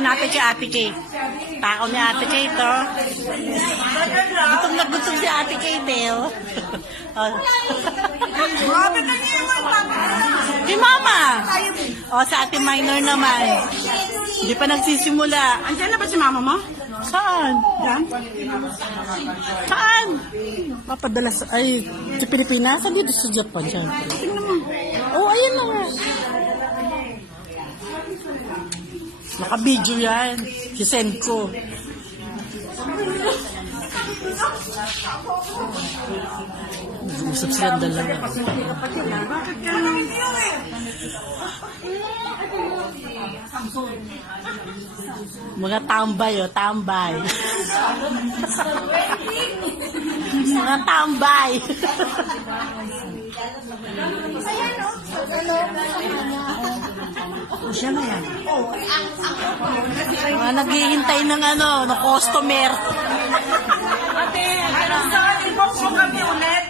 natin si Ate Kate. Takaw ni Ate Kate, oh. Gutom na gutom si Ate Kate, eh, oh. Oh. Si Mama. Oh, sa Ate Minor naman. Hindi pa nagsisimula. Andiyan na ba si mama mo? Saan? Yan? Saan? Papadala sa... Ay, sa Pilipinas? Saan dito sa Japan, syempre? Tingnan mo. Oh, ayun na nga. Naka-video yan. Si-send ko. Nag-uusap silang dalawa. Bakit ka naman yun eh? Mga tambay, oh, tambay. Mga tambay. Siya na yan. Mga naghihintay ng ano, ng customer. Ate, saan i-box mo kami ulit?